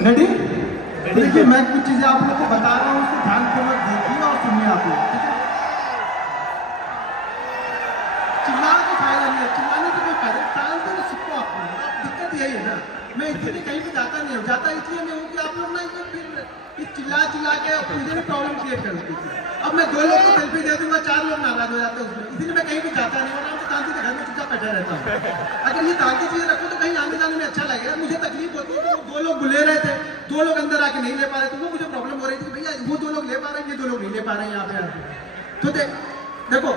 Ready? देखिए मैं कुछ चीजें आप लोग को बता रहा हूँ, उसको ध्यानपूर्वक देखिए और सुनिए आप लोग, ठीक है? चिल्लाने का फायदा नहीं है, चिल्लाने से कोई फायदा नहीं, टालते तो सबको आप दिक्कत यही है ना। मैं इसलिए कहीं भी जाता नहीं हूँ, जाता इसलिए नहीं हूँ कि आप लोग ना फिर चिल्ला के मुझे भी प्रॉब्लम क्रिएट कर देती है। अब मैं 2 लोग को सेल्फी दे दूंगा, 4 लोग नाराज हो जाते हैं उसमें, इसलिए मैं कहीं भी जाता नहीं हूँ, आराम से शांति से घर में चुपचाप बैठा रहता हूँ। अगर ये ताकि चीजें रखो तो कहीं आने जाने में अच्छा लगेगा। मुझे तकलीफ होती है कि 2 लोग बुले रहे थे, 2 लोग अंदर आके नहीं ले पा रहे थे, वो मुझे प्रॉब्लम हो रही थी भैया वो 2 लोग ले पा रहे हैं, ये 2 लोग नहीं ले पा रहे हैं यहाँ पे आके। तो देखो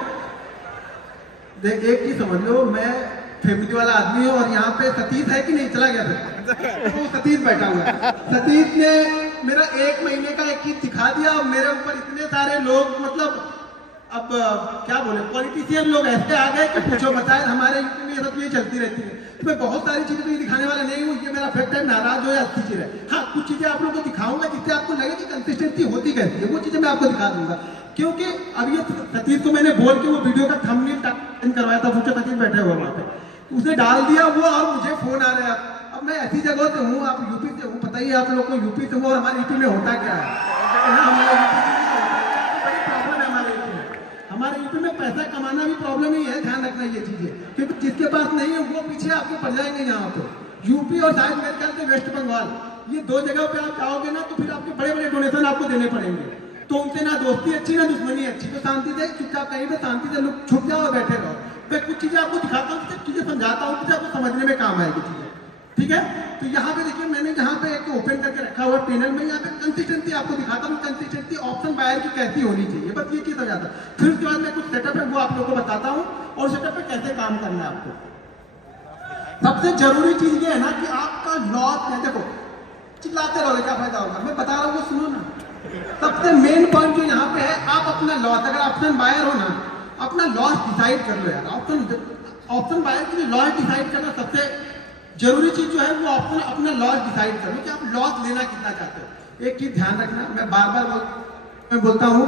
एक चीज समझ लो, मैं फैमिली वाला आदमी हूँ और यहाँ पे सतीश है कि नहीं, चला गया फिर तो सतीश बैठा हुआ है। सतीश ने मेरा 1 महीने का एक चीज दिखा दिया और मेरे ऊपर इतने सारे लोग, मतलब अब क्या बोले, पॉलिटिशियन लोग ऐसे आ गए कि पूछो बताए। हमारे यूपी में ये सब चीजें चलती रहती है, तो मैं बहुत सारी चीजें तो दिखाने वाला नहीं हूँ, ये मेरा फैक्ट है, नाराज हो या अच्छी चीज है। हाँ कुछ चीजें आप लोगों को दिखाऊंगा जिससे आपको लगे कि कंसिस्टेंसी होती कैसी है, वो चीजें मैं आपको दिखा दूंगा। क्योंकि अब ये सतीश को मैंने बोल के वो वीडियो का थंबनेल करवाया था, सोचा सतीश बैठे हुआ वहां पे, उसने डाल दिया वो, और मुझे फोन आ रहा है। अब मैं ऐसी जगह से हूँ, आप यूपी से हूँ, पता ही है आप लोग को यूपी से हूँ, और हमारे यूपी में होता क्या है, बड़ी प्रॉब्लम है हमारे यूपी में। हमारे यूपी में पैसा कमाना भी प्रॉब्लम ही है, ध्यान रखना ये चीजें, क्योंकि जिसके पास नहीं है वो पीछे आपके पड़ जाएंगे। यहाँ पे यूपी और शायद मेरे ख्याल से वेस्ट बंगाल, ये 2 जगह पे आप जाओगे ना तो फिर आपके बड़े बड़े डोनेशन आपको देने पड़ेंगे। तो उनसे ना दोस्ती अच्छी ना दुश्मनी अच्छी, तो शांति से चुपचाप कहीं पे शांति से लोग छुप जाओ और बैठे रहो। मैं कुछ चीजें आपको दिखाता हूँ, चीजें समझाता हूँ, चीजें आपको समझने में काम आएगी चीजें, ठीक है? तो यहाँ पे देखिए मैंने यहाँ पे एक ओपन करके रखा हुआ पैनल में, यहाँ पे कंसिस्टेंसी आपको दिखाता हूँ, कंसिस्टेंसी ऑप्शन बायर की कैसी होनी चाहिए, बस ये चीज समझाता हूँ। फिर उसके बाद मैं कुछ सेटअप है वो आप लोग को बताता हूँ, और सेटअप पे कैसे काम करना है आपको। सबसे जरूरी चीज ये है ना कि आपका लॉस है, देखो चिल्लाते रहोगे क्या फायदा होगा, मैं बता रहा हूँ वो सुनो ना। सबसे मेन पॉइंट जो यहाँ पे है, आप अपना लॉस, अगर ऑप्शन बायर हो ना, अपना लॉस डिसाइड कर लो यार। ऑप्शन बायर के लिए लॉस डिसाइड करना सबसे जरूरी चीज जो है, वो ऑप्शन अपना लॉस डिसाइड कर लो कि आप लॉस लेना कितना चाहते हो। एक चीज ध्यान रखना, मैं बार बार बोलता हूँ,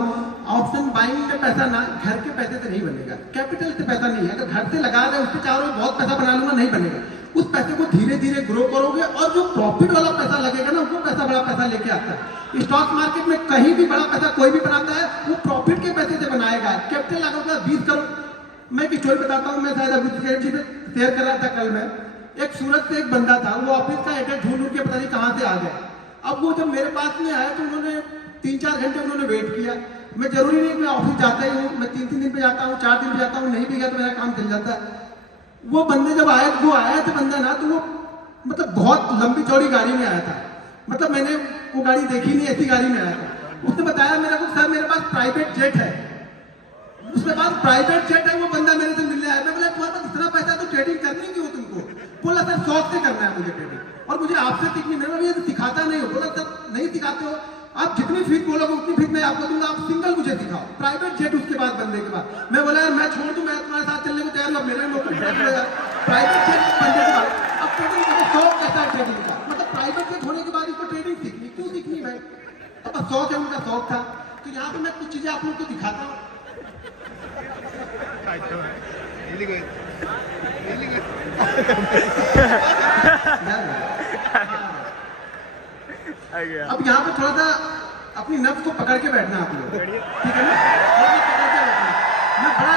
ऑप्शन बाइंग का पैसा ना घर के पैसे से नहीं बनेगा, कैपिटल से पैसा नहीं है। अगर घर से लगा रहे उससे चाह रहे बहुत पैसा बना लूंगा, नहीं बनेगा। उस पैसे को धीरे धीरे ग्रो करोगे, और जो प्रॉफिट वाला पैसा लगेगा ना, वो पैसा बड़ा पैसा लेके आता है। स्टॉक मार्केट में कहीं भी बड़ा पैसा कोई भी बनाता है, वो प्रॉफिट के पैसे से बनाएगा। कैपिटल लगाओगे 20 करोड़। मैं एक स्टोरी बताता हूँ, मैं शायद अभी शेयर कर रहा था कल में। एक सूरत से एक बंदा था, वो ऑफिस का एड्रेस ढूंढ के पता नहीं कहाँ से आ गया। अब वो जब मेरे पास में आया तो उन्होंने 3-4 घंटे उन्होंने वेट किया। मैं जरूरी नहीं मैं ऑफिस जाता ही हूँ, मैं 3-3 दिन पे जाता हूँ, 4 दिन पे जाता हूँ, नहीं भी गया तो मेरा काम चल जाता है। वो बंदे जब आया, वो आया था बंदा ना, तो वो मतलब बहुत लंबी चौड़ी गाड़ी में आया था, मतलब मैंने वो गाड़ी देखी नहीं, ऐसी गाड़ी में आया था। उसने बताया मेरे को, सर मेरे पास प्राइवेट जेट है। उसके पास प्राइवेट जेट है, वो बंदा मेरे से मिलने आया। मैं बोला तुम्हारे पास इतना पैसा तो ट्रेडिंग करनी क्यों तुमको? बोला सर शौक से करना है मुझे ट्रेडिंग, और मुझे आपसे सीखनी। मैंने ये तो सिखाता नहीं हो। बोला सर नहीं सिखाते हो, आप जितनी फीस बोलोगे उतनी फीस मैं आपको दूंगा, आप सिंगल मुझे सिखाओ प्राइवेट जेट। उसके बाद बंदे के बाद मैं बोला यार मैं छोड़ दूं, मैं तुम्हारे साथ चलने को तैयार हूँ, मेरे लोग प्राइवेट जेट बंदे के बाद। अब ट्रेडिंग का शौक कैसा है ट्रेडिंग का, मतलब प्राइवेट जेट होने के बाद इसको ट्रेडिंग सीखनी, क्यों सीखनी भाई? अब शौक है, उनका शौक था। तो यहाँ पे मैं कुछ चीजें आप लोग को दिखाता हूँ। अब यहाँ पे थोड़ा सा अपनी नफ्स को पकड़ के बैठना आप लोग, ठीक है ना? मैं बड़ा,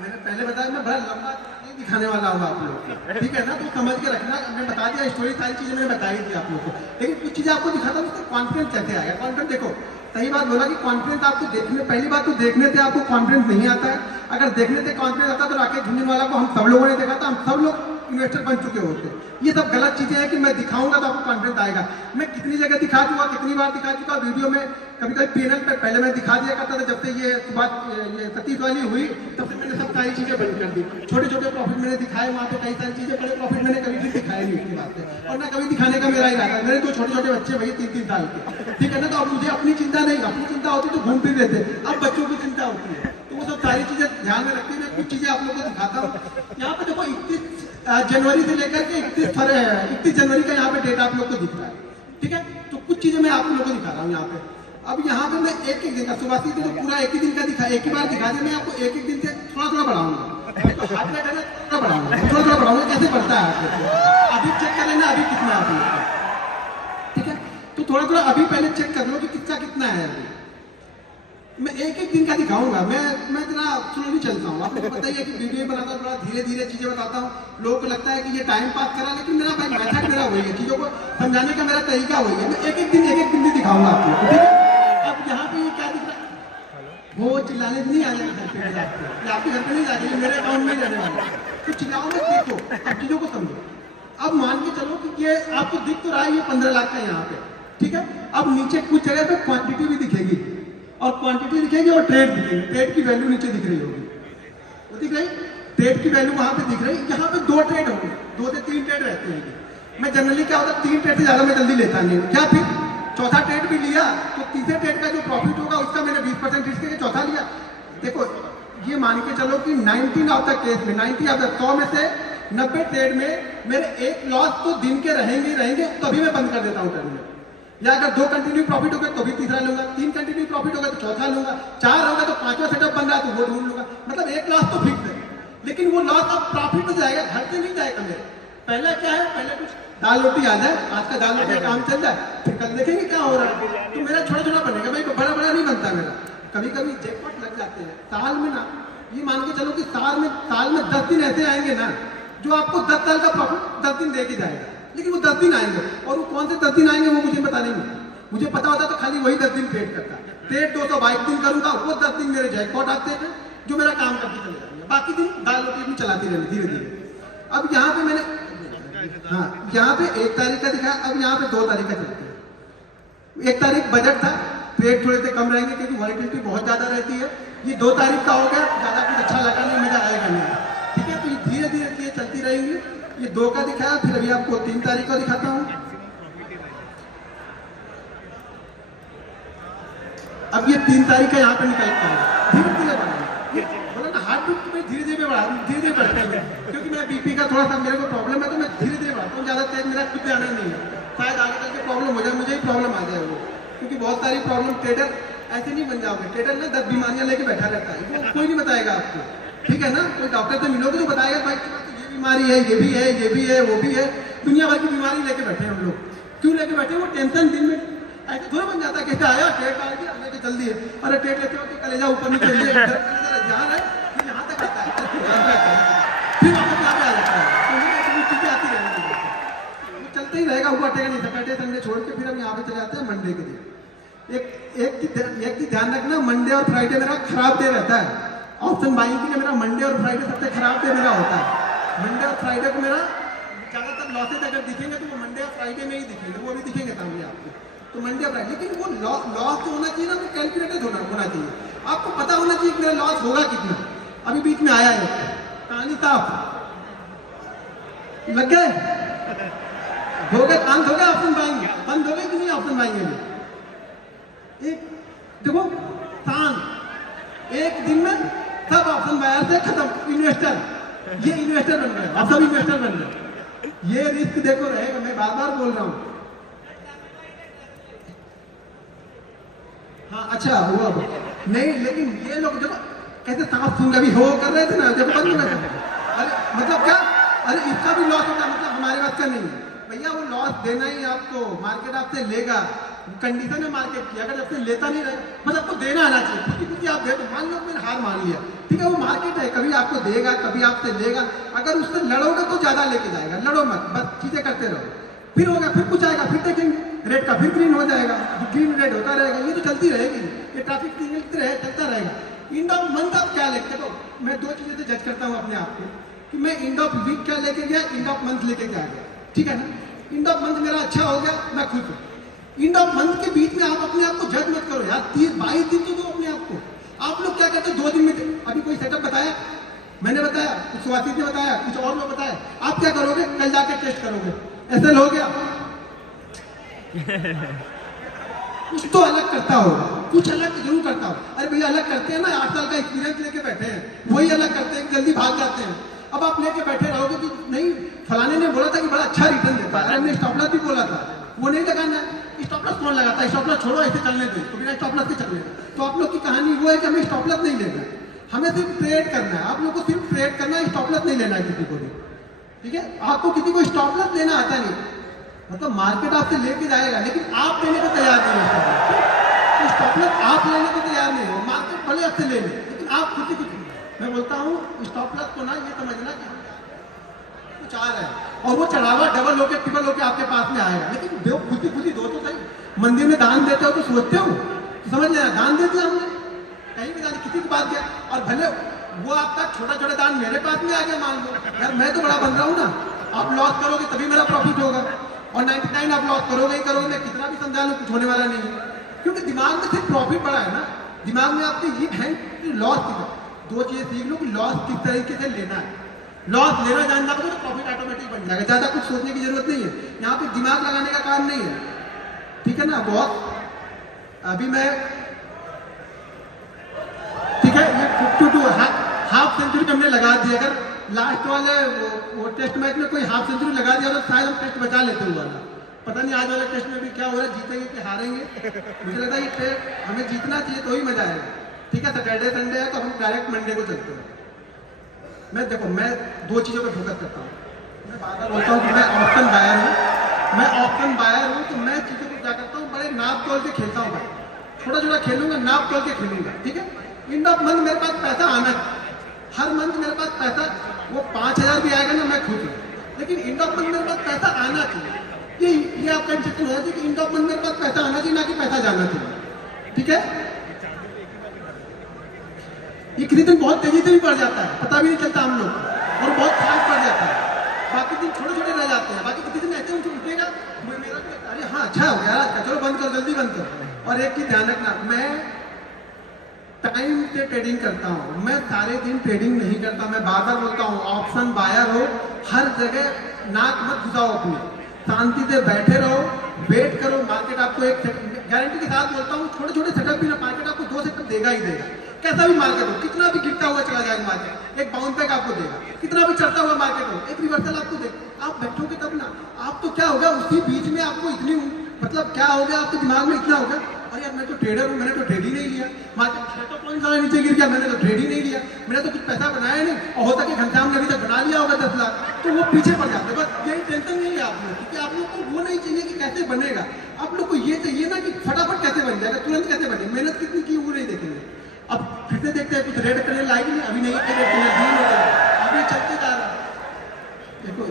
मैंने पहले बताया मैं बड़ा लंबा नहीं दिखाने वाला हूँ आप लोग को, ठीक है ना? तो समझ के रखना। मैं बता दिया स्टोरी, सारी चीजें मैंने बताई थी आप लोग को, लेकिन कुछ चीजें आपको दिखाता हूँ, उसका कॉन्फिडेंस कैसे आएगा। कॉन्फिडेंस देखो, सही बात बोला कि कॉन्फिडेंस आपको देखने, पहली बात तो देखने से आपको कॉन्फिडेंस नहीं आता है। अगर देखने से कॉन्फिडेंस आता तो राकेश झुंझुनवाला को हम सब लोगों ने देखा था, हम सब लोग इन्वेस्टर बन चुके होते। ये सब गलत चीजें हैं कि मैं दिखाऊंगा तो आपको कॉन्फिडेंस आएगा। मैं कितनी जगह दिखा चुका, कितनी बार दिखा चुका वीडियो में, कभी कभी पैनल पे पहले मैं दिखा दिया करता था। जब से ये ये सतीश वाली हुई तब से मैंने सब सारी चीजें बंद कर दी। छोटे छोटे प्रॉफिट मैंने दिखाए वहाँ पे, कई सारी चीजें, बड़े प्रॉफिट मैंने कभी भी दिखाए नहीं उसकी बात है, और ना कभी दिखाने का मेरा इरादा। मेरे 2 छोटे छोटे बच्चे भैया 3-3 साल के, ठीक है ना? तो अब मुझे अपनी चिंता नहीं, अपनी चिंता होती तो घूम फिर लेते, अब बच्चों की चिंता होती है। तो वो सब सारी चीजें ध्यान में रखती है। मैं कुछ चीजें आप लोगों को दिखाता हूँ। यहाँ पे देखो 31 जनवरी से लेकर के 31 जनवरी का यहाँ पे डेट आप लोग को दिख रहा है, ठीक है? तो कुछ चीजें मैं आप लोगों को दिखा रहा हूँ यहाँ पे। अब यहाँ पे मैं एक दिन का, सुबह से तो पूरा एक ही दिन का दिखा, एक ही बार दिखा दिया। मैं आपको एक दिन से थोड़ा थोड़ा बढ़ाऊंगा, तो हाथ में थोड़ा बढ़ाऊंगा, थोड़ा थोड़ा बढ़ाऊंगा। कैसे बढ़ता है आप अभी चेक कर लेना, अभी कितना है थोड़ा थोड़ा अभी पहले चेक कर लो कि किसका कितना है अभी। मैं एक एक दिन का दिखाऊंगा, मैं इतना स्लोली चलता हूँ, आपको पता ही है कि वीडियो बनाता हूँ, थोड़ा धीरे धीरे चीजें बताता हूँ। लोगों को लगता है कि ये टाइम पास करा, लेकिन मेरा भाई मेथड मेरा वही है, चीजों को समझाने का मेरा तरीका वही है। मैं एक एक दिन भी दिखाऊंगा आपको, ठीक है। अब यहाँ पे ये क्या दिख रहा है, वो चिल्लाने नहीं आ जाएगा आपके घर पे नहीं जाएगी, मेरे अकाउंट में जाने वाला। तो चिल्लाओ मत, देखो अब चीजों को समझो। अब मान के चलो कि ये आपको दिख तो रहा है, ये 15 लाख का यहाँ पे, ठीक है। अब नीचे कुछ जगह पे क्वांटिटी भी दिखेगी, और क्वांटिटी दिखेगी और ट्रेड दिखेगी। ट्रेड की वैल्यू नीचे दिख रही होगी, वो दिख रही, ट्रेड की वैल्यू वहां पे दिख रही। यहाँ पे 2 ट्रेड होंगे, 2 से 3 ट्रेड रहते हैं। मैं जनरली क्या होता है, 3 ट्रेड से ज्यादा मैं जल्दी लेता नहीं हूँ। क्या फिर चौथा ट्रेड भी लिया तो तीसरे ट्रेड का जो प्रॉफिट होगा उसका मैंने 20% रिस्क करके चौथा लिया। देखो ये मान के चलो कि 90 ऑफ द केस में, 90 ऑफ द 100 में से 90 ट्रेड में मेरे एक लॉस तो दिन के रहेंगे, तभी मैं बंद कर देता हूँ ट्रेड में। या अगर 2 कंटिन्यू प्रॉफिट हो गए तो भी तीसरा लूंगा, 3 कंटिन्यू प्रॉफिट हो गए तो चौथा लूंगा, 4 हो गए तो 5वां सेटअप बन रहा है तो वो ढूंढ लूंगा। मतलब एक लॉस तो फिक्स है, लेकिन वो लॉस अब प्रॉफिट में जाएगा, घर से नहीं जाएगा मेरे। पहले क्या है, पहले कुछ दाल रोटी आ जाए, आज का दाल रोटी काम चल जाए, फिर कल देखेंगे क्या हो रहा है। तो मेरा छोटा छोटा बनेगा भाई, बड़ा बड़ा नहीं बनता मेरा। कभी कभी जैकपॉट लग जाते हैं साल में ना, ये मान के चलो कि साल में 10 दिन ऐसे आएंगे ना जो आपको 10 साल का प्रॉफिट 10 दिन दे के जाएगा। लेकिन वो 10 दिन आएंगे, और वो कौन से 10 दिन आएंगे वो मुझे पता नहीं। मुझे पता होता तो खाली वही 10 दिन ट्रेड करता। ट्रेड 222 दिन करूंगा, वो 10 दिन मेरे जैकपॉट आते हैं जो मेरा काम करके चले जाएंगे, बाकी दिन दाल रोटी अपनी चलाती रहनी धीरे धीरे। अब यहाँ पे मैंने, हाँ यहाँ पे 1 तारीख का दिखाया, अब यहाँ पे 2 तारीख का चलते हैं। 1 तारीख बजट था, ट्रेड थोड़े से कम रहेंगे क्योंकि वॉलिटिलिटी बहुत ज्यादा रहती है। ये 2 तारीख का हो गया, ज्यादा कुछ अच्छा लगा नहीं, मजा आएगा नहीं, ठीक है। तो ये धीरे धीरे चीजें चलती रहेंगी। ये 2 का दिखाया, फिर अभी आपको 3 तारीख का दिखाता हूँ। अब ये 3 तारीख का यहाँ पे निकल कर धीरे धीरे बढ़ाएंगे, बोला ना हार्ट बीट में धीरे धीरे बढ़ते हैं, क्योंकि मैं बीपी का थोड़ा सा मेरे को प्रॉब्लम है, तो मैं धीरे धीरे बढ़ाता हूँ। ज्यादा तेज मेरा खुद आना नहीं है, शायद आगे चल के प्रॉब्लम हो जाए, मुझे ही प्रॉब्लम आ जाए वो, क्योंकि बहुत सारी प्रॉब्लम। ट्रेडर ऐसे नहीं बन जाओगे, ट्रेडर ना 10 बीमारियां लेके बैठा रहता है, वो कोई नहीं बताएगा आपको, ठीक है ना। कोई डॉक्टर से मिलोगे तो बताएगा भाई ये बीमारी है, ये भी है, ये भी है, वो भी है। दुनिया भर की बीमारी लेके बैठे हैं हम लोग, क्यों लेके बैठे हैं? वो टेंशन दिन में ऐसे थोड़ा बन जाता है, कैसे आया ट्रेड डाल दिया लेके चल दिए, अरे ट्रेड लेते हो कि कलेजा ऊपर नीचे जहाँ है फिर यहाँ तक आता है, फिर वापस यहाँ पे आ जाता है। तो चीजें आती रहेंगी, वो चलते ही रहेगा, वो हटेगा नहीं। सैटरडे संडे छोड़ के फिर हम यहाँ पे चले जाते हैं मंडे के दिन। एक चीज ध्यान रखना, मंडे और फ्राइडे मेरा खराब डे रहता है। ऑप्शन बाइंग के लिए मेरा मंडे और फ्राइडे सबसे खराब डे मेरा होता है। मंडे और फ्राइडे को मेरा ज्यादातर लॉसेज अगर दिखेंगे तो वो मंडे और फ्राइडे में ही दिखेंगे, वो भी दिखेंगे सामने आपको। तो मंडे और फ्राइडे, लेकिन वो लॉस जो होना चाहिए ना, वो कैलकुलेटेड होना चाहिए। आपको पता होना चाहिए कि मेरा लॉस होगा कितना। अभी बीच में आया है कहानी साफ लग गए, हो गए शांत हो गए, ऑप्शन बाइंग बंद हो गए कि नहीं? ऑप्शन बाइंग में एक देखो शांत, एक दिन में सब ऑप्शन बायर से खत्म। इन्वेस्टर, ये इन्वेस्टर बन गए, आप सब इन्वेस्टर बन गए। ये रिस्क देखो रहेगा, मैं बार बार बोल रहा हूँ। हाँ अच्छा हुआ नहीं, लेकिन ये लोग देखो कैसे सांप सूंघ अभी हो कर रहे थे ना, देखो बंद कर। अरे मतलब क्या, अरे इसका भी लॉस होता, मतलब हमारे पास का नहीं है भैया, वो लॉस देना ही आपको, मार्केट आपसे लेगा, कंडीशन है मार्केट की। अगर आपसे लेता नहीं रहे मतलब आपको देना आना चाहिए, क्योंकि आप दे, मान लो मैंने हार मान लिया, ठीक है, वो मार्केट है, कभी आपको देगा कभी आपसे लेगा। अगर उससे लड़ोगे तो ज्यादा लेके जाएगा, लड़ो मत, बस चीजें करते रहो, फिर होगा, फिर कुछ आएगा, फिर देखेंगे रेड का, फिर ग्रीन हो जाएगा, ग्रीन रेड होता रहेगा, ये तो चलती रहेगी, ये ट्रैफिक सिग्नल चलता रहेगा। एंड ऑफ मंथ आप क्या लेते हो? मैं 2 चीजें से जज करता हूँ अपने आप को, कि मैं एंड ऑफ वीक क्या लेके गया, एंड ऑफ मंथ लेके क्या गया, ठीक है ना। एंड ऑफ मंथ मेरा अच्छा हो गया, मैं खुश हूँ। एंड ऑफ मंथ के बीच में आप अपने आप को जज मत करो यार, 22 दिन तो दो अपने आप को। आप लोग क्या कहते हैं 2 दिन में? अभी कोई सेटअप बताया, मैंने बताया, कुछ सुहासित ने बताया, कुछ और लोग बताया, आप क्या करोगे? कल जाके टेस्ट करोगे, ऐसे हो गया। कुछ तो अलग करता होगा, कुछ अलग जरूर करता हो। अरे भैया अलग करते हैं ना, 8 साल का एक्सपीरियंस लेके बैठे हैं, वही अलग करते हैं, जल्दी भाग जाते हैं। अब आप लेके बैठे रहोगे कि नहीं फलाने ने बोला था कि बड़ा अच्छा रिटर्न देता है, अरे हमने स्टॉप लॉस भी बोला था, वो नहीं लगाना है। स्टॉप लॉस कौन लगाता है? स्टॉप लॉस छोड़ो, ऐसे चलने दो, तो बिना स्टॉप लॉस के चलने दो। तो आप लोग की कहानी वो है कि हमें स्टॉप लॉस नहीं लेना है, हमें सिर्फ ट्रेड करना है। आप लोग को सिर्फ ट्रेड करना है, स्टॉप लॉस नहीं लेना है किसी को भी, ठीक है। आपको किसी को स्टॉप लॉस लेना आता नहीं, मतलब मार्केट आपसे लेके जाएगा, लेकिन आप देने को तैयार नहीं हो। तो स्टॉप लॉस आप लेने को तैयार नहीं हो, मार्केट भले आपसे ले ले, लेकिन आप खुद ही कुछ। मैं बोलता हूँ स्टॉप लॉस को ना ये समझना कि कुछ आ रहा है और वो चढ़ावा डबल होके ट्रिपल होके आपके पास में आएगा, लेकिन दो खुद ही दो तो सही। मंदिर में दान देते हो तो सोचते हो, समझ लेना दान देते हमने कहीं भी जाने किसी की बात किया, और भले वो आपका छोटा छोटा दान मेरे पास में आ गया, मान लो यार मैं तो बड़ा बन रहा हूँ ना, आप लॉस करोगे तभी मेरा प्रॉफिट होगा, और 99 आप लॉस करोगे ही करोगे, मैं कितना भी समझा लूँ कुछ होने वाला नहीं है, क्योंकि दिमाग में सिर्फ प्रॉफिट बड़ा है ना। दिमाग में आपके ये है कि लॉस की दो चीजें सीख लो कि लॉस किस तरीके से लेना है। लॉस लेना जानना तो प्रॉफिट ऑटोमेटिक बन जाएगा, ज्यादा कुछ सोचने की जरूरत नहीं है, यहाँ पे दिमाग लगाने का काम नहीं है, ठीक है ना। बहुत अभी मैं ठीक है, ये 52 हाफ सेंचुरी हमने लगा दी, अगर लास्ट वाले वो टेस्ट मैच में कोई हाफ सेंचुरी लगा दिया तो शायद हम टेस्ट बचा लेते हुआ ना। पता नहीं आज वाले टेस्ट में भी क्या हो रहा है, जीतेंगे कि हारेंगे। मुझे लगता है ये टेस्ट हमें जीतना चाहिए तो ही मजा आएगा, ठीक है। सैटरडे संडे है तो हम डायरेक्ट मंडे को चलते हैं। मैं देखो मैं दो चीज़ों पे फोकस करता हूँ, मैं बार बार बोलता हूँ कि मैं ऑप्शन बायर हूँ, मैं ऑप्शन बायर हूँ, तो मैं चीज़ों को क्या करता हूँ बड़े नाप तोल के खेलता हूँ भाई, छोटा छोटा खेलूंगा, नाप तोल के खेलूंगा, ठीक है। एंड ऑफ मंथ मेरे पास पैसा आना है, हर मंथ मेरे पास पैसा, वो 5000 भी आएगा ना मैं खुद हूँ, लेकिन एंड ऑफ मंथ मेरे पास पैसा आना चाहिए। ये आपका इंस्ट्रक्शन होना चाहिए कि एंड ऑफ मंथ मेरे पास पैसा आना चाहिए, ना कि पैसा जाना चाहिए, ठीक है। ये किसी दिन बहुत तेजी से भी बढ़ जाता है, पता भी नहीं चलता हम लोग, और बहुत फास्ट बढ़ जाता है, बाकी दिन छोटे छोटे रह जाते हैं, बाकी किसी दिन ऐसे उठेगा मेरा अरे हाँ अच्छा हो गया, चलो बंद करो, जल्दी बंद करो। और एक चीज ध्यान रखना, मैं टाइम से ट्रेडिंग करता हूँ, मैं सारे दिन ट्रेडिंग नहीं करता। मैं बार बार बोलता हूँ ऑप्शन बायर हो, हर जगह नाक मत घुसाओ अपनी, शांति से बैठे रहो, वेट करो। मार्केट आपको एक गारंटी के साथ बोलता हूँ, छोटे छोटे सेटअप भी ना मार्केट आपको 2 सेटअप देगा ही देगा, कैसा भी मार्केट हो, कितना भी गिरता हुआ चला जाएगा मार्केट, एक बाउंस बैक आपको देगा, कितना भी चढ़ता हुआ मार्केट हो, एक रिवर्सल आपको देगा। आप बैठोगे तब ना, आप तो क्या होगा उसी बीच में आपको इतनी मतलब क्या हो गया आपके दिमाग में इतना होगा, अरे यार मैं तो ट्रेडर हूँ, मैंने तो ट्रेड ही नहीं लिया, मार्केट 600 पॉइंट सारा नीचे गिर गया, मैंने तो ट्रेड ही नहीं लिया, मैंने तो कुछ पैसा बनाया नहीं, और होता कि घंटाम ने अभी तक बना लिया होगा 10 लाख, तो वो पीछे पड़ जाते हैं। बस यही टेंशन नहीं है आप लोग, क्योंकि आप लोग को वो नहीं चाहिए कि कैसे बनेगा, आप लोग को ये चाहिए ना कि फटाफट कैसे बन जाएगा, तुरंत कैसे बने, मेहनत कितनी की वो नहीं देखेंगे। अब फिर से देखते हैं, कुछ रेड कलर लाइट नहीं, अभी नहीं रेड कलर ग्रीन हो गया, अभी चलते जा रहा है। देखो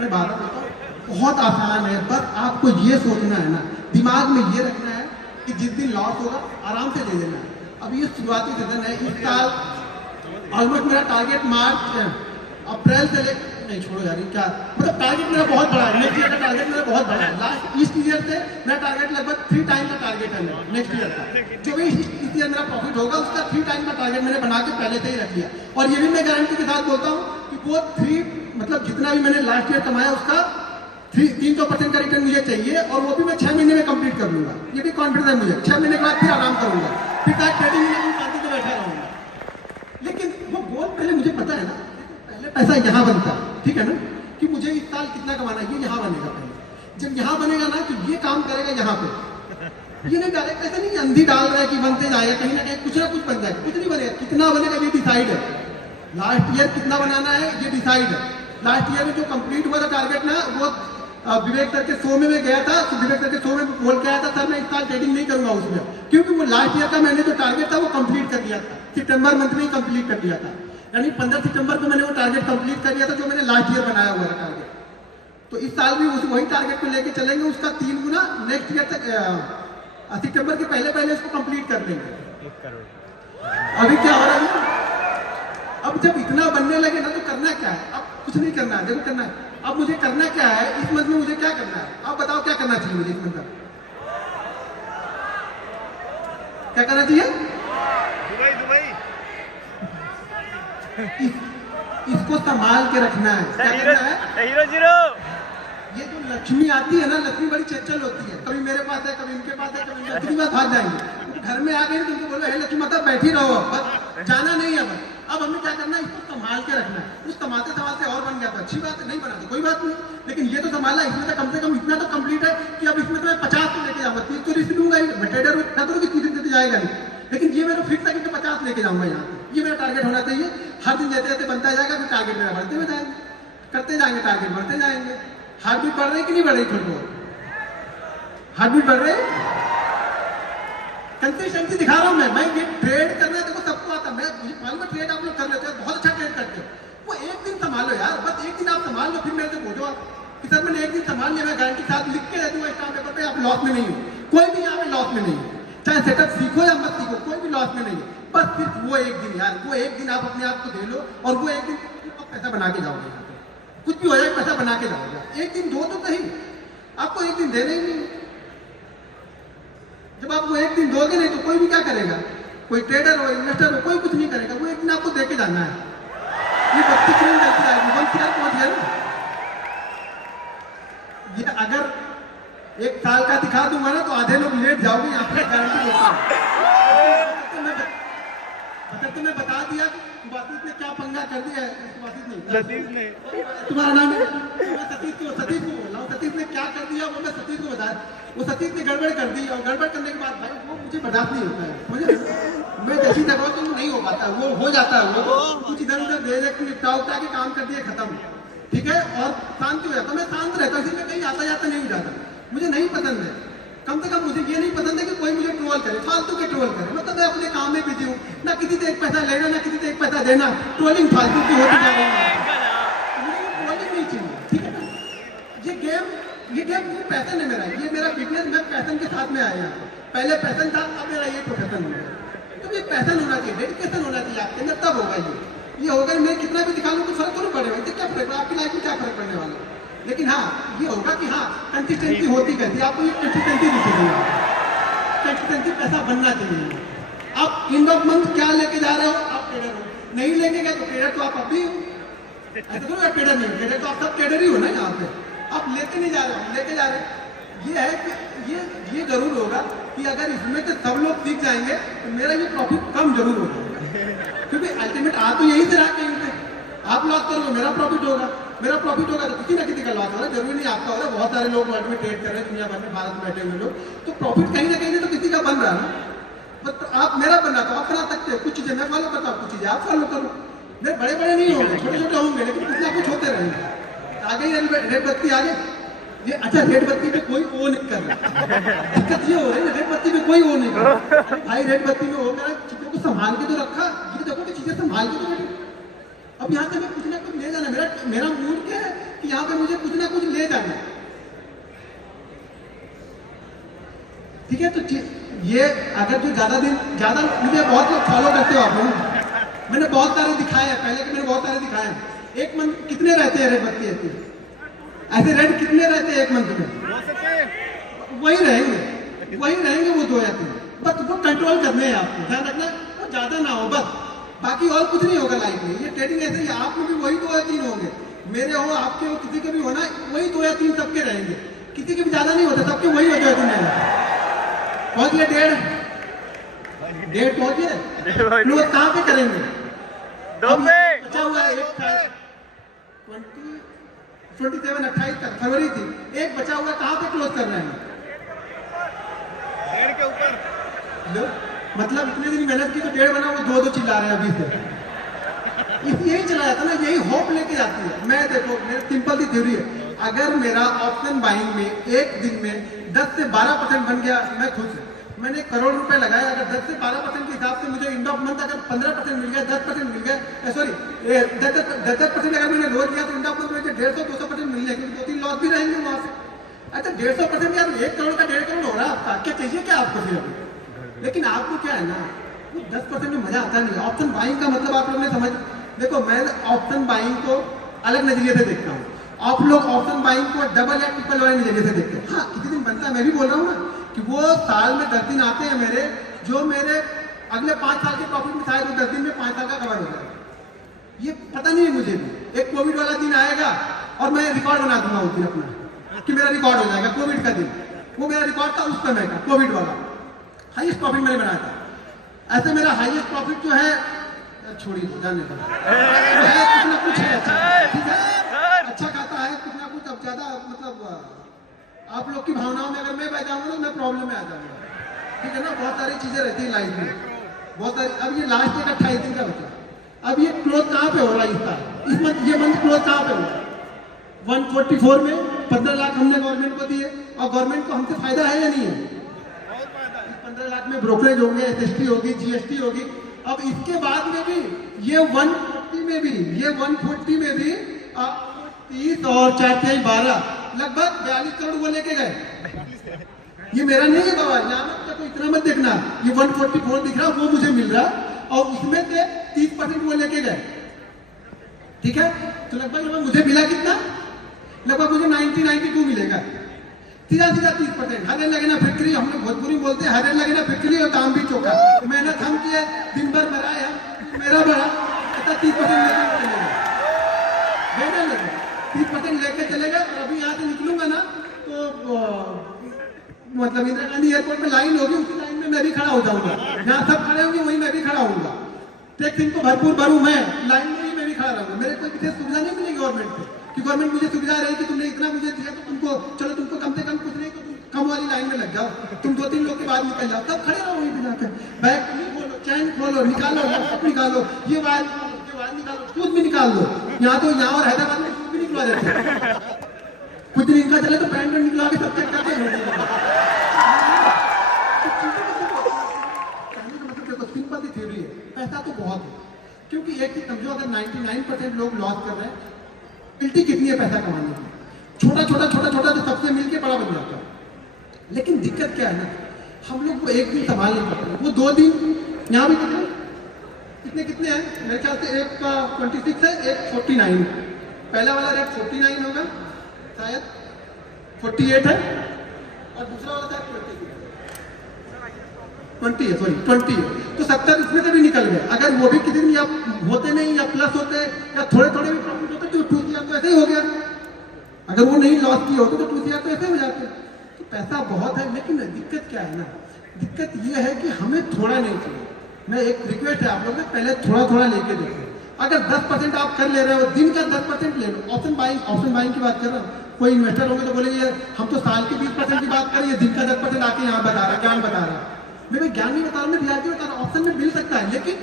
मैं बात करता हूँ, बहुत आसान है, बस आपको ये सोचना है ना, दिमाग में ये रखना है कि जिस दिन लॉस होगा आराम से ले लेना है। अब ये शुरुआती सीजन है, इस साल ऑलमोस्ट मेरा टारगेट मार्च अप्रैल से ले नहीं छोड़ो यार, क्या मतलब टारगेट मेरा बहुत बड़ा है, नेक्स्ट ईयर का टारगेट मेरा बहुत बड़ा है। लास्ट इस ईयर से मेरा टारगेट लगभग 3 टाइम का टारगेट है मेरा नेक्स्ट ईयर का, जो भी इस ईयर मेरा प्रॉफिट होगा उसका 3 टाइम का टारगेट मैंने बना के पहले से ही रख लिया। और ये भी मैं गारंटी के साथ बोलता हूँ कि वो 3 मतलब जितना भी मैंने लास्ट ईयर कमाया उसका 300% का रिटर्न मुझे चाहिए, और वो भी मैं 6 महीने में कंप्लीट कर लूंगा, ये भी कॉन्फिडेंस है मुझे। 6 महीने के बाद फिर आराम करूंगा, फिर तक ट्रेडिंग में शांति से बैठा रहूंगा। लेकिन वो गोल पहले मुझे पता है ना, पहले पैसा यहाँ बनता है, ठीक है ना, कि मुझे इस साल कितना कमाना है, ये यहाँ बनेगा पहले। जब यहाँ बनेगा ना कि ये काम करेगा यहाँ पे, ये नहीं डायरेक्ट ऐसे नहीं अंधी डाल रहा है कि बनते जाएगा, कहीं ना कहीं कुछ ना कुछ बन जाएगा, कुछ नहीं बनेगा, कितना बनेगा ये डिसाइड है। लास्ट ईयर कितना बनाना है ये डिसाइड है। लास्ट ईयर में जो कंप्लीट हुआ था टारगेट ना, वो विवेक सर के शो में मैं गया था, तो विवेक सर के शो में बोल के आया था सर मैं इस साल ट्रेडिंग नहीं करूंगा उसमें, क्योंकि वो लास्ट ईयर का मैंने जो टारगेट था वो कंप्लीट कर दिया था, सितंबर मंथ में ही कंप्लीट कर दिया था, यानी 15 सितंबर को मैंने वो टारगेट कंप्लीट कर दिया था जो मैंने लास्ट ईयर बनाया हुआ था टारगेट। तो इस साल भी वही टारगेट को लेके चलेंगे, उसका 3 गुना नेक्स्ट ईयर तक सितंबर के पहले इसको कंप्लीट कर लेंगे। अभी क्या हो रहा है, अब जब इतना बनने लगे ना तो करना क्या है, अब कुछ नहीं करना है, देखो करना है, अब मुझे करना क्या है इस मंथ में, मुझे क्या करना है, आप बताओ क्या करना चाहिए मुझे इस मंथ में, क्या करना चाहिए? दुबई इसको संभाल के रखना है, क्या करना है? हीरो ये जो लक्ष्मी आती है ना, लक्ष्मी बड़ी चंचल होती है, कभी मेरे पास है, कभी इनके पास है, कभी लक्ष्मी बात भाग जाएंगे, घर में आ गए तो उनको बोलो हे लक्ष्मी माता बैठी रहो, बस जाना नहीं है। अब हमें क्या करना है, इसको संभाल के रखना है। उस संभालते और बन गया तो अच्छी बात है, नहीं बना तो कोई बात नहीं, लेकिन ये तो संभाला, इसमें तो कम से कम इतना तो कंप्लीट है कि अब इसमें तो मैं 50 तो लेके जाऊंगा, 30 तो रिस्क लूंगा ही, मैं ट्रेडर हूँ, ना करो कि 30 दिन जाएगा नहीं, लेकिन ये मेरा फिक्स है कि 50 लेके जाऊंगा यहाँ पे, ये मेरा टारगेट होना चाहिए। हर दिन जैसे जैसे बनता जाएगा फिर टारगेट मेरा बढ़ते हुए जाएंगे, करते जाएंगे, टारगेट बढ़ते जाएंगे, हार्ट बीट बढ़ रही कि नहीं बढ़ रही? थोड़ी बहुत हार्ट बीट बढ़ रही। कंसिस्टेंसी दिखा रहा हूं मैं ये ट्रेड करना देखो सबको आता है। मैं मुझे मालूम है ट्रेड आप लोग कर लेते हो, बहुत अच्छा ट्रेड करते हो। वो एक दिन संभालो यार, बस एक दिन आप संभाल लो, फिर मेरे से पूछो आप कि सर मैंने एक दिन संभाल लिया, मैं गारंटी के साथ लिख के दे दूंगा स्टाम्प पेपर पे, आप लॉस में नहीं हो। कोई भी यहाँ पे लॉस में नहीं है, चाहे सेटअप सीखो या मत सीखो, कोई भी लॉस में नहीं है। बस सिर्फ वो एक दिन यार, वो एक दिन आप अपने आप को दे लो और वो एक दिन आप पैसा बना के जाओगे। कुछ भी हो जाए पैसा बना के जाओगे। एक दिन दो तो सही, आपको एक दिन देना ही नहीं। जब आप वो एक दिन दोगे नहीं तो कोई भी क्या करेगा? कोई ट्रेडर हो, इन्वेस्टर हो, कोई कुछ नहीं करेगा। वो एक दिन आपको देके जाना है। ये बत्ती क्यों चलती है? पहुंच गया ना। ये अगर एक साल का दिखा दूंगा ना तो आधे लोग लेट जाओगे यहाँ पे, गारंटी देता हूं। तुम्हें बता दिया सुभाषिस ने क्या पंगा कर दिया है। सतीश ने तुम्हारा नाम है, सतीश को बोल रहा हूँ। सतीश ने क्या कर दिया वो मैं सतीश को बताया। वो सतीश ने गड़बड़ कर दी और गड़बड़ करने के बाद भाई वो मुझे बर्दाश्त नहीं होता है। मुझे मैं जैसी दबाओ तो नहीं हो पाता, वो हो जाता है। वो कुछ इधर उधर दे दे निपटा उठा के काम कर दिए, खत्म, ठीक है। और शांति हो जाता, मैं शांत रहता हूँ, इसलिए कहीं आता जाता नहीं हो जाता। मुझे नहीं पसंद है, कम से कम मुझे ये नहीं पसंद है कि कोई मुझे ट्रोल करे, फालतू के ट्रोल करे। मतलब मैं अपने काम में बिजी हूँ, ना किसी से एक पैसा लेना ना किसी से एक पैसा देना। ट्रोलिंग फालतू की होती जा रही है, मुझे ट्रोलिंग नहीं चाहिए, ठीक है ना। ये गेम पैशन है मेरा, ये मेरा बिजनेस, मैं पैशन के साथ में आया। पहले पैशन था, अब मेरा ये प्रोफेशन हो गया। तो ये पैशन होना चाहिए, डेडिकेशन होना चाहिए आपके अंदर, तब होगा ये होगा। मैं कितना भी दिखा लूँ कुछ फर्क थोड़ा पड़ेगा, इससे क्या फर्क, आपकी लाइफ में क्या फर्क पड़ने वाला है। लेकिन हाँ ये होगा कि हाँ कंसिस्टेंसी होती करती है, आपको ये कंसिस्टेंसी दिखेगी। कंसिस्टेंसी पैसा बनना चाहिए। आप एंड ऑफ मंथ क्या लेके जा रहे हो? आप ट्रेडर हो, नहीं लेके गए तो ट्रेडर तो आप अभी हो। ऐसा थोड़ा ट्रेडर नहीं हो, ट्रेडर तो आप सब ट्रेडर ही हो ना। यहाँ पे आप लेके नहीं जा रहे हो, लेके जा रहे हैं। ये है कि ये जरूर होगा कि अगर इसमें से सब लोग सीख जाएंगे तो मेरा ये प्रॉफिट कम जरूर होगा, क्योंकि अल्टीमेट आ तो यही से रहा कहीं पे। आप लॉस करोगे मेरा प्रॉफिट होगा, मेरा प्रॉफिट होगा तो किसी ना किसी का लॉस होगा। जरूरी नहीं आपका होगा, बहुत सारे लोग वर्ल्ड में ट्रेड कर रहे हैं, दुनिया भर में, भारत में बैठे हुए लोग, तो प्रॉफिट कहीं ना कहीं तो किसी का बन रहा है ना। बट आप मेरा बन रहा तो आप बना सकते हो। कुछ चीजें मैं फॉलो करता हूँ, कुछ चीजें आप फॉलो करो। मेरे बड़े बड़े नहीं होंगे, छोटे छोटे होंगे, लेकिन कुछ ना कुछ होते रहेंगे। आगे ही रेड बत्ती आ गई ये, अच्छा रेड बत्ती पे कोई वो नहीं कर रहा। दिक्कत ये हो रही है, रेड बत्ती पे कोई वो नहीं कर रहा। भाई रेड बत्ती में हो मेरा चीजों को संभाल के तो रखा, ये देखो कि चीजें संभाल के तो रखी। अब यहाँ से मैं कुछ ना कुछ ले जाना, मेरा मूड क्या है कि यहाँ पे मुझे कुछ ना कुछ ले जाना, ठीक है। तो ये अगर जो ज्यादा मुझे बहुत लोग फॉलो करते हो आप लोग, मैंने बहुत सारे दिखाए हैं पहले के, मैंने बहुत सारे दिखाए हैं। एक मंथ कितने रहते हैं रेड बत्ती ऐसे रेड कितने रहते हैं एक मंथ में? वही रहेंगे वो 2 या 3, बस वो कंट्रोल करने हैं आपको, ध्यान रखना वो ज्यादा ना हो बस, बाकी और कुछ नहीं होगा लाइफ में। ये ट्रेडिंग ऐसे ही, आप में भी वही 2 या 3 होंगे, मेरे हो आपके हो किसी के भी होना, वही 2 या 3 सबके रहेंगे, किसी के भी ज्यादा नहीं होता, सबके वही होते हैं। पहुंच गए 1.5 पहुंच गए लोग, कहाँ पे करेंगे? बचा हुआ है 27-28 तक फरवरी थी, एक बचा हुआ, कहाँ पे क्लोज कर रहे हैं? 1.5 के ऊपर। मतलब इतने दिन मेहनत की तो 1.5 बना, वो 2 चिल्ला रहे हैं अभी से। यही चला जाता ना, यही होप लेके जाती है। मैं देखो मेरी सिंपल सी थ्योरी है, अगर मेरा ऑप्शन बाइंग में एक दिन में 10 से 12% बन गया, मैं खुश हूँ। मैंने 1 करोड़ रुपए लगाया, अगर 10 से 12% के हिसाब से मुझे एंड ऑफ मंथ अगर 15% मिल गया, 10% मिल गया, सॉरी 10% अगर मैंने लोन किया तो एंड ऑफ मंथ मुझे 150-200% मिल जाएगी, 2-3 लॉस भी रहेंगे वहां से। अच्छा 150% यार 1 करोड़ का 1.5 करोड़ हो रहा है आपका, क्या चाहिए क्या आपको फिर? लेकिन आपको क्या है ना, वो 10% में मजा आता नहीं। ऑप्शन बाइंग का मतलब आप लोग ने समझ, देखो मैं ऑप्शन बाइंग को अलग नजरिए से देखता हूँ, आप लोग ऑप्शन बाइंग को डबल या ट्रिपल वाले नजरिए से देखते हैं। हाँ किसी दिन बनता है, मैं भी बोल रहा हूँ ना कि वो साल में 10 दिन आते हैं मेरे, जो मेरे अगले 5 साल के प्रॉफिट में शायद 10 दिन में 5 साल का कवर हो जाए। ये पता नहीं है मुझे भी। एक कोविड वाला दिन आएगा और मैं रिकॉर्ड बना दूंगा उस दिन अपना, कि मेरा रिकॉर्ड हो जाएगा कोविड का दिन। वो मेरा रिकॉर्ड था उस समय का, कोविड वाला हाईएस्ट प्रॉफिट मैंने बनाया था। ऐसे मेरा हाईएस्ट प्रॉफिट जो है, छोड़िए जाने दो, कुछ ना कुछ है, ठीक है, अच्छा खाता है कुछ ना कुछ। अब ज्यादा मतलब आप लोग की भावनाओं में अगर मैं बह जाऊंगा ना, मैं प्रॉब्लम में आ जाऊंगा, ठीक है ना। बहुत सारी चीजें रहती है लाइफ में, बहुत सारी। अब ये लास्ट एक 28 दिन का बचा, अब ये क्लोज कहाँ पे हो रहा है इस साल, इस मंथ, ये मंथ क्लोज कहाँ पे हो रहा है? 144 में 15 लाख हमने गवर्नमेंट को दिए और गवर्नमेंट को हमसे फायदा है या नहीं है? 15 लाख में ब्रोकरेज होंगे, SST होगी, GST होगी। अब इसके बाद में भी ये 140 में भी 30 और 4 12 लगभग 42 करोड़ वो लेके गए। ये मेरा नहीं है बाबा, यहाँ मत तो इतना मत देखना, ये 144 दिख रहा वो मुझे मिल रहा और उसमें से 30% वो लेके गए। ठीक है, तो लगभग मुझे मिला कितना? लगभग मुझे 92 मिलेगा। सीधा 30%। हरे लगे ना फिक्री, हम लोग भोजपुरी बोलते हैं, हरे लगे ना फिक्री और काम भी चौका। मेहनत हम किए, दिन भर मराए हम, मेरा बड़ा 30% लेके चलेगा, 30% लेके चलेगा। और अभी यहाँ से निकलूंगा ना तो मतलब इंदिरा गांधी एयरपोर्ट में लाइन होगी, उसी लाइन में मैं भी खड़ा हो जाऊंगा। जहाँ सब खड़े होंगे वहीं मैं भी खड़ा होऊंगा। टैक्स इनको भरपूर भरूं, मैं लाइन में ही मैं भी खड़ा रहूंगा। मेरे कोई विशेष सुविधा नहीं मिलेगी गवर्नमेंट से कि गवर्नमेंट मुझे सुविधा रही कि तुमने इतना मुझे दिया तो तुमको चलो तुमको कम से कम कुछ नहीं तो तुम कम वाली लाइन में लग जाओ, तुम 2-3 लोग के बाद निकल जाओ, तब खड़े रहो वहीं पे जाकर। बैग खोलो, चैन खोलो, निकालो, लैपटॉप निकालो, ये वायर निकालो, सूद भी निकाल दो। यहाँ तो यहाँ और हैदराबाद में सूद भी निकलवा देते हैं। कुछ दिन इनका चले तो पैंट निकला के सब चेक करते हैं। सिंपल सी थ्योरी है, पैसा तो बहुत है। क्योंकि एक चीज समझो, अगर 99% लोग लॉस कर रहे हैं, गिल्टी कितनी है पैसा कमाने की? छोटा छोटा तो सबसे मिलके बड़ा बन जाता है। लेकिन दिक्कत क्या है ना, हम लोग को एक दिन संभाल नहीं पाते, वो 2 दिन। यहाँ भी कितने हैं मेरे ख्याल से, एक का 26 है, एक 49। पहला वाला रेट 49 होगा शायद, 48 है और दूसरा वाला शायद 20 है, सॉरी 20 है। तो 70 इसमें से भी निकल गए। अगर वो भी किसी दिन या होते नहीं या प्लस होते या थोड़े थोड़े भी प्रॉफिट होते तो 2 CR तो ऐसे ही हो गया। अगर वो नहीं लॉस किए होते तो 2 CR तो ऐसे हो जाते। तो पैसा बहुत है, लेकिन दिक्कत क्या है ना, दिक्कत ये है कि हमें थोड़ा नहीं चाहिए। मैं एक रिक्वेस्ट है आप लोग में, पहले थोड़ा लेके देखो। अगर 10% आप कर ले रहे हो, दिन का 10% ले लो। ऑप्शन बाइंग की बात कर रहा हूँ। कोई इन्वेस्टर होंगे तो बोलेंगे हम तो साल के 20% की बात करें, दिन का 10% आके यहाँ बता रहा, ज्ञान बता रहा। मैं ज्ञान नहीं बता रहा, मैं रियलिटी बता रहा हूँ। ऑप्शन में मिल सकता है, लेकिन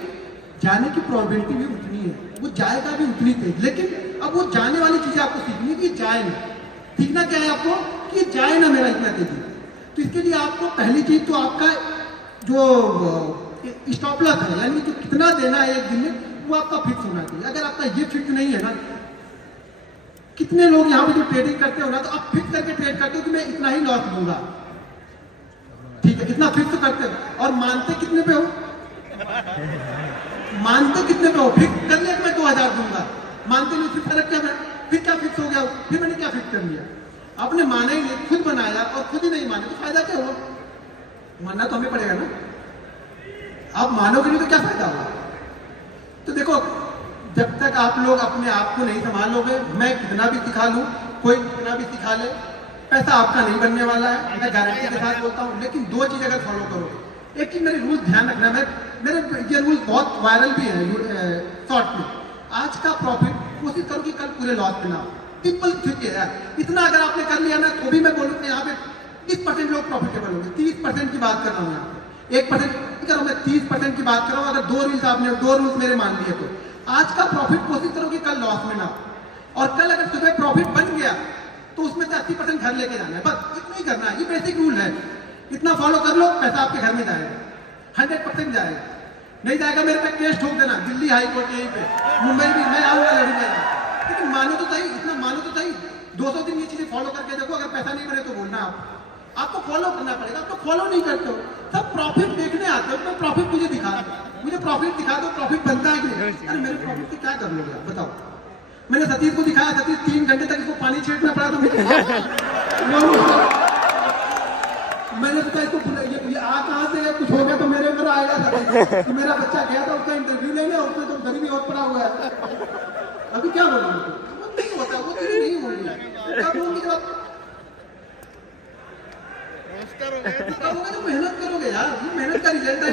जाने की प्रोबेबिलिटी भी उतनी है, वो जाएगा भी उतनी तेज। लेकिन अब वो जाने वाली चीजें आपको सीखनी है कि जाए ना। सीखना क्या है आपको कि जाए ना मेरा इतना तेजी। तो इसके लिए आपको पहली चीज तो आपका जो स्टॉप लॉस है, यानी जो कितना देना है एक दिन में, वो आपका फिक्स होना चाहिए। अगर आपका ये फिक्स नहीं है ना, कितने लोग यहाँ पे जो ट्रेडिंग करते हो ना, तो आप फिक्स करके ट्रेड करते हो कि मैं इतना ही लॉस लूंगा, ठीक है, इतना फिक्स करते हो। और मानते कितने पे हो? मानते कितने पे हो? फिक्स कर लिया कि मैं 2000 दूंगा, मानते नहीं, फिर फर्क क्या है? फिर क्या फिक्स हो गया? फिर मैंने क्या फिक्स कर लिया? आपने माना ही नहीं, खुद बनाया और खुद ही नहीं माना, तो फायदा क्या हुआ? मानना तो हमें पड़ेगा ना। आप मानोगे नहीं तो क्या फायदा होगा? तो देखो, जब तक आप लोग अपने आप को नहीं संभालोगे, मैं कितना भी सिखा लूं, कोई कितना भी सिखा ले, पैसा आपका नहीं बनने वाला है, मैं गारंटी के साथ बोलता हूं। लेकिन 2 चीज अगर फॉलो करोगे, एक चीज मेरे रूल ध्यान रखना, मेरे ये रूल बहुत वायरल भी है शॉर्ट में। आज का प्रॉफिट कोशिश करो कि कल पूरे लॉस में ना हो। सिंपल ठीक है यार, इतना अगर आपने कर लिया ना, तो भी मैं बोलूँ यहाँ पे 30% लोग प्रॉफिटेबल होंगे। 30% की बात कर रहा हूँ यहाँ पे, 1% करो, मैं 30% की बात कर रहा हूँ। अगर 2 रूल्स मेरे मान लिए तो आज का प्रॉफिट कोशिश करो कि कल लॉस में ना हो। और कल अगर सुबह प्रॉफिट बन गया तो उसमें से 80% घर लेके जाना है, बस इतना ही करना है। ये बेसिक रूल है, इतना फॉलो कर लो, पैसा आपके घर में जाएगा, 100% जाएगा। नहीं जाएगा मेरे पे केस ठोक देना, दिल्ली हाई कोर्ट यहीं पे, मुंबई भी मैं आऊंगा, लड़ूंगा। लेकिन मानो तो सही, इतना मानो तो सही, 200 दिन ये चीजें फॉलो करके देखो। अगर पैसा नहीं बने तो बोलना, आपको फॉलो करना पड़ेगा। आप तो फॉलो नहीं करते हो, सब प्रॉफिट देखने आते हो। मैं प्रॉफिट मुझे दिखा दो, मुझे प्रॉफिट दिखा दो, प्रॉफिट बनता है कि नहीं? अरे मेरे प्रॉफिट से क्या कर लोगे आप बताओ? मैंने सतीश को दिखाया, सतीश 3 घंटे तक इसको पानी छींटना पड़ा, तो मैंने सोचा इसको ये आ कहाँ से है, कुछ हो गया तो मेरे ऊपर आएगा। तो मेरा बच्चा गया था उसका इंटरव्यू लेने, उसमें तो गरीबी और पड़ा हुआ है। अभी क्या बोलूँ? वो नहीं होता, वो चीज नहीं होगी। क्या बोलूँगी जब करोगे तो मेहनत करोगे यार, ये मेहनत का रिजल्ट है।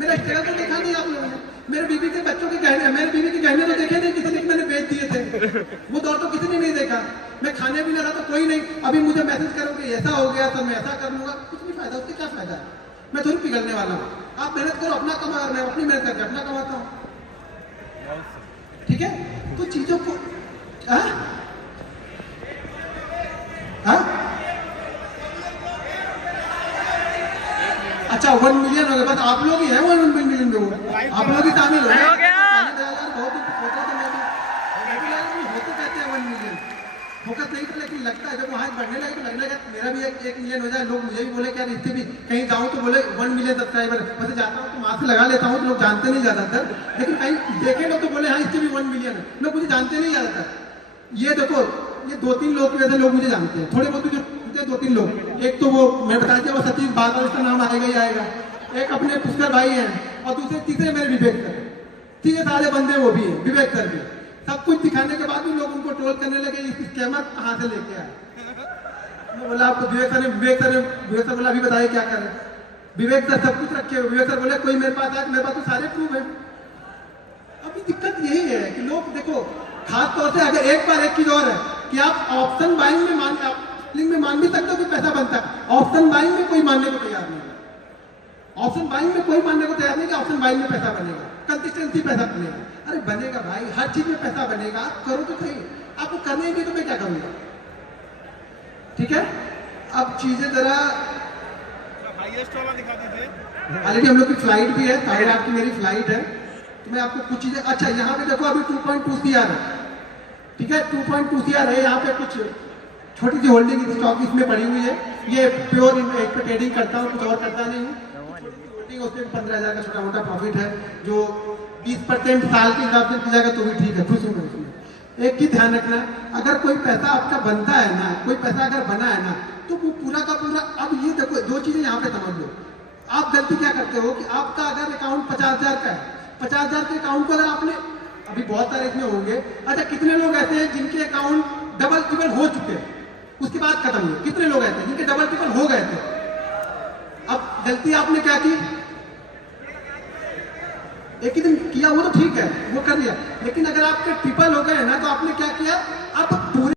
मेरा स्ट्रगल तो देखा नहीं आप लोगों ने। मेरे बीवी के बच्चों के गहने, मेरे बीवी के गहने तो देखे नहीं, किसी ने मैंने बेच दिए थे, वो दौर तो किसी ने नहीं देखा। मैं खाने भी ना रहा तो कोई नहीं, अभी मुझे मैसेज करोगे ऐसा हो गया तो मैं ऐसा कर लूंगा, कुछ नहीं फायदा, उससे क्या फायदा है? मैं थोड़ी पिघलने वाला हूँ। आप मेहनत करो, अपना कमा, मैं अपनी मेहनत करके अपना कमाता हूँ, ठीक है? तो चीजों को अच्छा 1 मिलियन हो गया, बस आप लोग ही हैं 1 मिलियन में, वो आप लोग ही शामिल हो गए। बहुत सोचा तो मैं भी यार होते कहते हैं 1 मिलियन, फोकस नहीं था, लेकिन लगता है जब वहाँ बढ़ने लगे तो लगने लगा मेरा भी 1 मिलियन हो जाए। लोग मुझे भी बोले कि यार इससे भी कहीं जाऊँ तो बोले 1 मिलियन सब्सक्राइबर, वैसे जाता हूँ तो मास्क लगा लेता हूँ तो लोग जानते नहीं ज़्यादातर, लेकिन कहीं देखे लोग तो बोले हाँ इससे भी 1 मिलियन है, लोग मुझे जानते नहीं ज़्यादातर। ये देखो ये 2-3 लोग की वजह से लोग मुझे जानते हैं, थोड़े बहुत जो 2-3 लोग। एक तो वो मैं बता दिया वो सतीश बादल, इसका नाम आएगा ही आएगा, एक अपने पुष्कर भाई हैं, और दूसरे तीसरे मेरे विवेक सर, तीसरे सारे बंदे वो भी हैं, विवेक सर भी। सब कुछ दिखाने के बाद भी लोग उनको ट्रोल करने लगे, इस स्कैमर कहाँ से लेके आए। मैं बोला आपको विवेक सर बोला अभी बताइए क्या करें। विवेक सर सब कुछ रखे हुए, विवेक सर बोले कोई मेरे पास आए, मेरे पास तो सारे प्रूफ है। अभी दिक्कत यही है कि लोग देखो, खास तौर से अगर एक बार एक चीज और है कि आप ऑप्शन बाइंग में मान भी सकते हो कि पैसा बनता है, ऑप्शन बाइंग में कोई मानने को तैयार नहीं है। ऑप्शन बाइंग में कोई मानने को तैयार नहीं कि ऑप्शन बाइंग में पैसा बनेगा, कंसिस्टेंसी पैसा बनेगा। अरे बनेगा भाई, हर चीज में पैसा बनेगा, आप करो तो सही, आपको करने ही नहीं तो मैं क्या करूंगा। ठीक है, अब चीजें जरा हाईएस्ट वाला दिखा दीजिए। ऑलरेडी हम लोग की फ्लाइट भी है, 8:30 की मेरी फ्लाइट है, तो मैं आपको कुछ चीजें, अच्छा यहाँ पे देखो अभी 2.2 CR है, ठीक है 2.2 CR है। यहाँ पे कुछ छोटी सी होल्डिंग स्टॉक इसमें पड़ी हुई है, ये प्योर एक पे ट्रेडिंग करता हूँ, कुछ और करता नहीं हूँ। होल्डिंग उसमें 15,000 का छोटा मोटा प्रॉफिट है, जो 20% साल के हिसाब से जाएगा तो भी ठीक है, खुश हूँ मैं उसमें। एक ही ध्यान रखना, अगर कोई पैसा आपका बनता है ना, कोई पैसा अगर बना है ना, तो वो पूरा का पूरा, अब ये देखो 2 चीजें यहाँ पे समझ लो। आप गलती क्या करते हो कि आपका अगर अकाउंट 50,000 का है, 50,000 के अकाउंट को अगर आपने, अभी बहुत सारे इसमें होंगे, अच्छा कितने लोग ऐसे हैं जिनके अकाउंट डबल ट्रिपल हो चुके हैं, उसके बाद खत्म हुए, कितने लोग ऐसे हैं जिनके डबल ट्रिपल हो गए थे। अब गलती आपने क्या की, एक ही दिन किया वो तो ठीक है, वो कर लिया, लेकिन अगर आपके ट्रिपल हो गए ना तो आपने क्या किया, आप पूरे